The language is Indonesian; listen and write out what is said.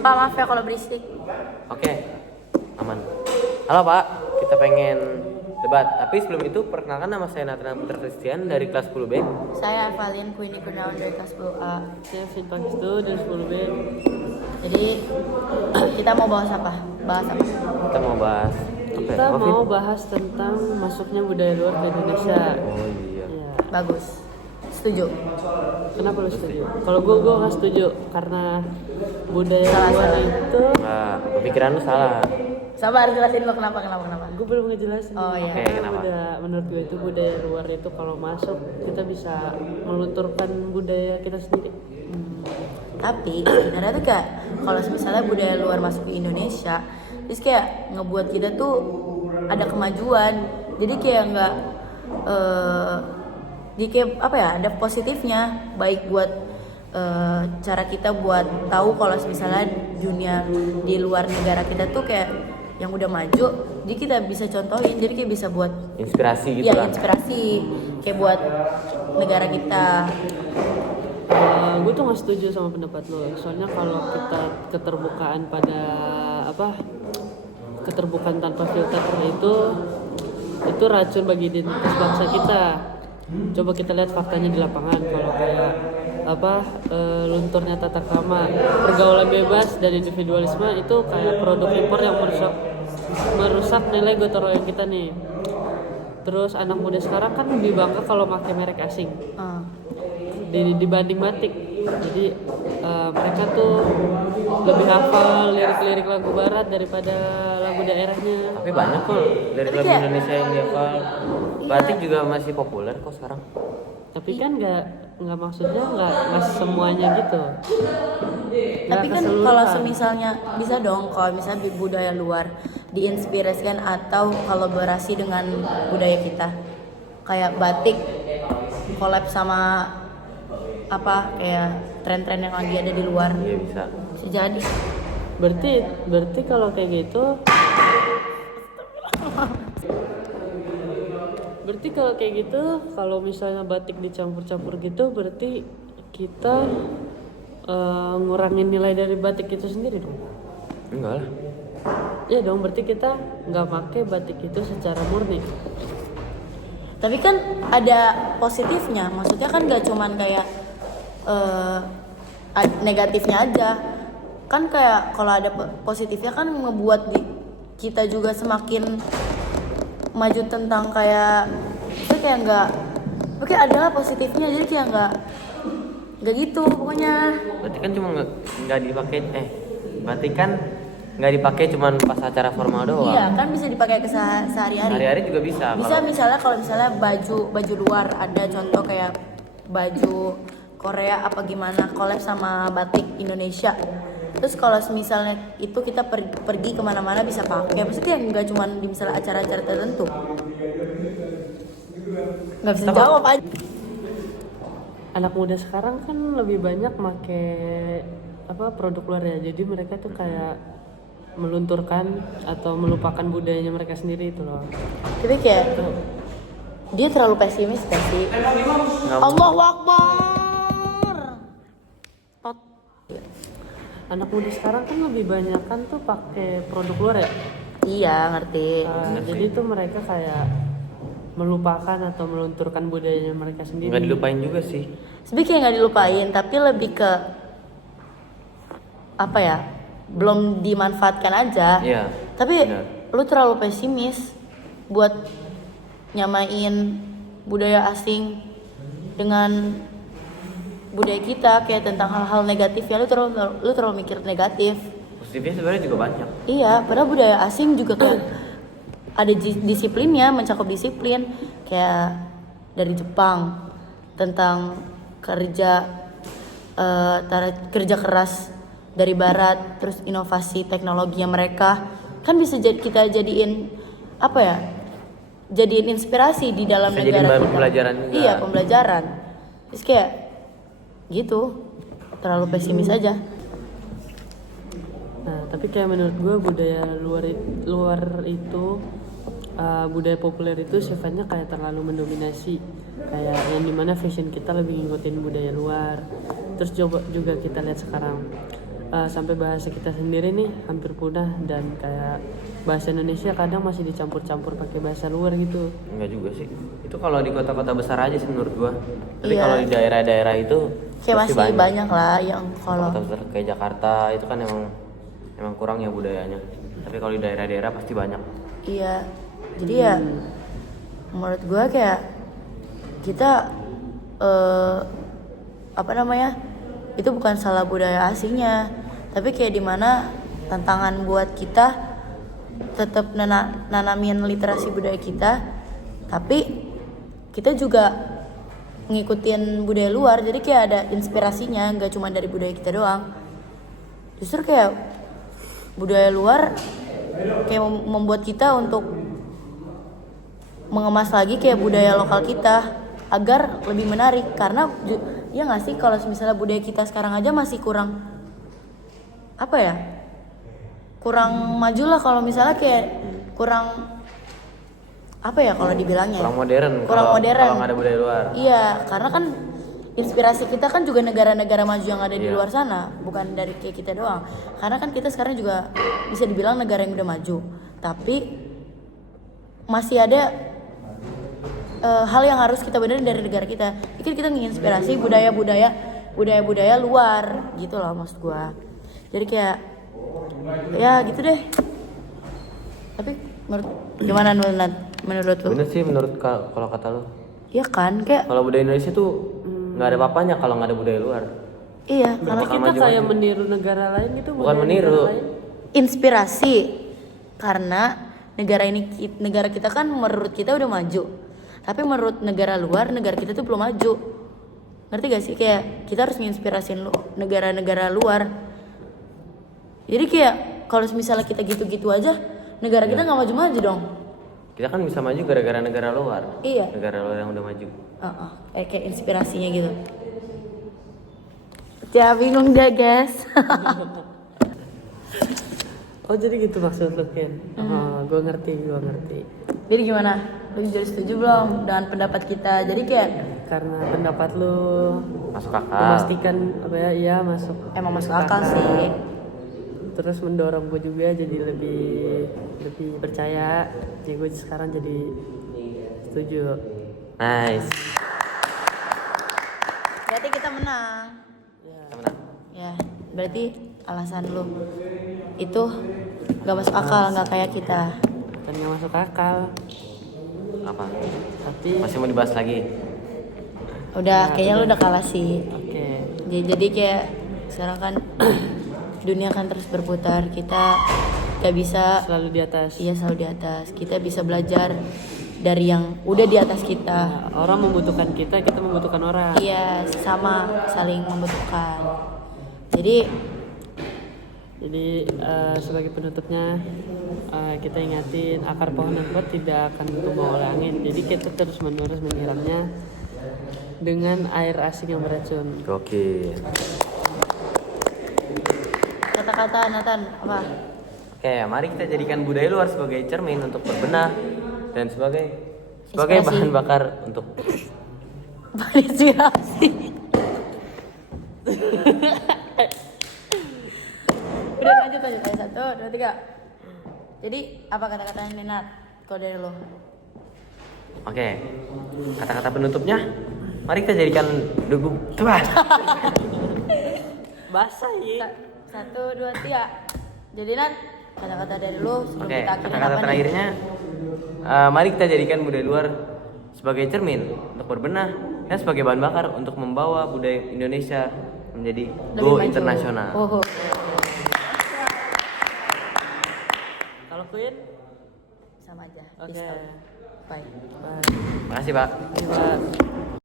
Pak, maaf ya kalau berisik. Oke, aman. Halo Pak, kita pengen debat. Tapi sebelum itu perkenalkan, nama saya Nathan Putra Christian dari kelas 10B. Saya Evalin Queenie Kurniawan dari kelas 10A. Saya Fit Pangestu dari 10B. Jadi kita mau bahas apa? Kita mau bahas Kita mau bahas tentang masuknya budaya luar ke Indonesia. Oh iya. Ya. Bagus. Setuju. Kenapa lu setuju? Kalau gue nggak setuju karena budaya Salah. luar itu Nah, pemikiran lu salah. Sabar, jelasin lo kenapa. gue belum ngejelasin. Oh, iya. Oke, kenapa? Menurut gue itu budaya luar itu kalau masuk kita bisa melunturkan budaya kita sendiri. Tapi sebenarnya tuh kayak kalau misalnya budaya luar masuk ke Indonesia, terus kayak ngebuat kita tuh ada kemajuan. Jadi kayak nggak di kayak apa ya, ada positifnya, baik buat cara kita buat tahu kalau misalnya dunia di luar negara kita tuh kayak yang udah maju, jadi kita bisa contohin, jadi kayak bisa buat Inspirasi gitu ya lah. inspirasi kayak buat negara kita. Gue tuh nggak setuju sama pendapat lo. Soalnya kalau kita keterbukaan pada keterbukaan tanpa filter itu racun bagi identitas bangsa kita. Coba kita lihat faktanya di lapangan. Kalau kayak lunturnya tata krama, pergaulan bebas dan individualisme itu kayak produk impor yang merusak nilai gotong royong kita nih. Terus anak muda sekarang kan lebih bangga kalau pakai merek asing dibanding batik. Jadi mereka tuh lebih hafal lirik-lirik lagu barat daripada lagu daerahnya. Tapi banyak kok dari Tapi lagu kayak- Indonesia yang dihafal. Batik juga masih populer kok sekarang. Tapi kan nggak maksudnya nggak semuanya gitu. Tapi kan keseluruhan. kalau semisalnya bisa dong kalau misalnya di budaya luar diinspirasikan atau kolaborasi dengan budaya kita, kayak batik collab sama apa kayak tren-tren yang lagi ada di luar, Iya bisa. bisa jadi. Berarti kalau kayak gitu kalau misalnya batik dicampur-campur gitu berarti kita ngurangin nilai dari batik itu sendiri dong. Enggak lah. Ya dong, berarti kita nggak pakai batik itu secara murni. Tapi kan ada positifnya, maksudnya kan gak cuman kayak negatifnya aja. Kan kayak kalau ada positifnya kan ngebuat kita juga semakin maju tentang kayak itu kayak nggak, oke ada positifnya, jadi kayak nggak gitu pokoknya. Berarti kan cuma nggak dipakai. Berarti kan nggak dipakai cuman pas acara formal doang. Iya kan bisa dipakai ke sehari-hari. Sehari-hari juga bisa. Bisa misalnya kalau misalnya baju luar ada contoh kayak baju Korea apa gimana collab sama batik Indonesia. Terus kalau misalnya itu kita pergi kemana-mana bisa pakai. Maksudnya nggak cuma di misalnya acara-acara tertentu. Nggak bisa jawab aja. Anak muda sekarang kan lebih banyak make produk luar ya. Jadi mereka tuh kayak melunturkan atau melupakan budayanya mereka sendiri itu loh. Tapi kayak dia terlalu pesimis gak sih? Allahu Akbar. Anak muda sekarang kan lebih banyak kan tuh pakai produk luar ya. Iya ngerti. Jadi tuh mereka kayak melupakan atau melunturkan budayanya mereka sendiri. Nggak dilupain juga sih. Sebenarnya kayak nggak dilupain, tapi lebih ke apa ya? Belum dimanfaatkan aja. Iya. Tapi benar. lu terlalu pesimis buat nyamain budaya asing dengan budaya kita, kayak tentang hal-hal negatif ya lu terlalu mikir negatif. Positifnya sebenarnya juga banyak. Iya, padahal budaya asing juga kayak ada disiplinnya, mencakup disiplin kayak dari Jepang tentang kerja keras dari Barat, terus inovasi teknologinya mereka kan bisa kita jadiin apa ya? Jadiin inspirasi di dalam Bisa negara jadi kita. pembelajaran juga. Iya, pembelajaran. Terus kayak gitu, terlalu pesimis aja. Nah, tapi kayak menurut gue budaya luar itu budaya populer itu sifatnya kayak terlalu mendominasi, kayak yang dimana fashion kita lebih ngikutin budaya luar. Terus coba juga kita lihat sekarang sampai bahasa kita sendiri nih hampir punah, dan kayak bahasa Indonesia kadang masih dicampur-campur pakai bahasa luar gitu. Enggak juga sih. Itu kalau di kota-kota besar aja sih menurut gua. Tapi Iya. kalau di daerah-daerah itu Kayak pasti masih banyak lah yang kalau Kota besar kayak Jakarta itu kan emang kurang ya budayanya. Tapi kalau di daerah-daerah pasti banyak. iya. Jadi ya menurut gua kayak kita apa namanya? Itu bukan salah budaya asingnya, tapi kayak dimana tantangan buat kita tetap nanamin literasi budaya kita, tapi kita juga ngikutin budaya luar, jadi kayak ada inspirasinya, nggak cuma dari budaya kita doang. Justru kayak budaya luar kayak membuat kita untuk mengemas lagi kayak budaya lokal kita agar lebih menarik, karena ya nggak sih kalau misalnya budaya kita sekarang aja masih kurang apa ya, kurang maju lah kalau misalnya kayak kurang apa ya kalau dibilangnya Kurang modern. Kurang modern. Kalau nggak ada budaya luar. Iya, karena kan inspirasi kita kan juga negara-negara maju yang ada di Iya. luar sana, bukan dari kayak kita doang. Karena kan kita sekarang juga bisa dibilang negara yang udah maju, tapi masih ada hal yang harus kita benerin dari negara kita. Jadi kita menginspirasi budaya-budaya luar gitu loh maksud gua. Jadi kayak ya gitu deh. Tapi gimana menurut lu? Bener sih menurut kalau kata lu. Iya kan kayak Kalau budaya Indonesia tuh nggak ada apa-apanya kalau nggak ada budaya luar. iya Karena karena kita maju-maju. kayak meniru negara lain gitu. Bukan budaya meniru. negara lain. inspirasi karena negara kita kan menurut kita udah maju, tapi menurut negara luar negara kita tuh belum maju. Ngerti gak sih kayak kita harus menginspirasiin negara-negara luar. Jadi kayak kalau misalnya kita gitu-gitu aja negara kita nggak maju-maju dong. Kita kan bisa maju gara-gara negara luar. Iya. Negara luar yang udah maju. Kayak inspirasinya gitu. Ya bingung deh guys. Oh jadi gitu maksud lu Ken? Oh, gue ngerti. Jadi gimana? Lu jadi setuju belum dengan pendapat kita? Jadi kayak Karena pendapat lu Masuk akal. memastikan apa ya, iya masuk. emang masuk akal sih. Terus mendorong gue juga jadi lebih percaya. Jadi gue sekarang jadi setuju. Nice. Berarti kita menang. Kita menang. Ya, berarti alasan lu itu gak masuk akal, gak kayak kita. Bukan nggak masuk akal, Apa? tapi Masih mau dibahas lagi? Udah, kayaknya lu udah kalah sih. oke. Jadi kayak sekarang kan dunia kan terus berputar, kita gak bisa Selalu di atas. iya selalu di atas. Kita bisa belajar dari yang udah di atas kita. Nah, orang membutuhkan kita membutuhkan orang. Iya, sama saling membutuhkan. Jadi Sebagai penutupnya kita ingatin akar pohon yang kuat tidak akan tumbuh oleh angin. Jadi kita terus menerus menyiramnya dengan air asing yang beracun. Oke. kata-kata Nathan apa? Oke, mari kita jadikan budaya luar sebagai cermin untuk berbenah dan sebagai Inspirasi. bahan bakar untuk Inspirasi. Udah lanjut aja 1, 2, 3. Jadi apa kata-katanya Nat? Kalau dari lo? Oke. Kata-kata penutupnya, mari kita jadikan dugu. Coba. Basah ya. 1, 2, 3. Jadi Nat, kata-kata dari lo sebelum Oke, kita akhiri kata-kata apa nih? terakhirnya, mari kita jadikan budaya luar sebagai cermin untuk berbenah dan sebagai bahan bakar untuk membawa budaya Indonesia menjadi Lebih go maju. internasional. Oh. Kalau Queen, Sama aja. oke. Peace out. Bye. Bye. Makasih, Pak. Bye.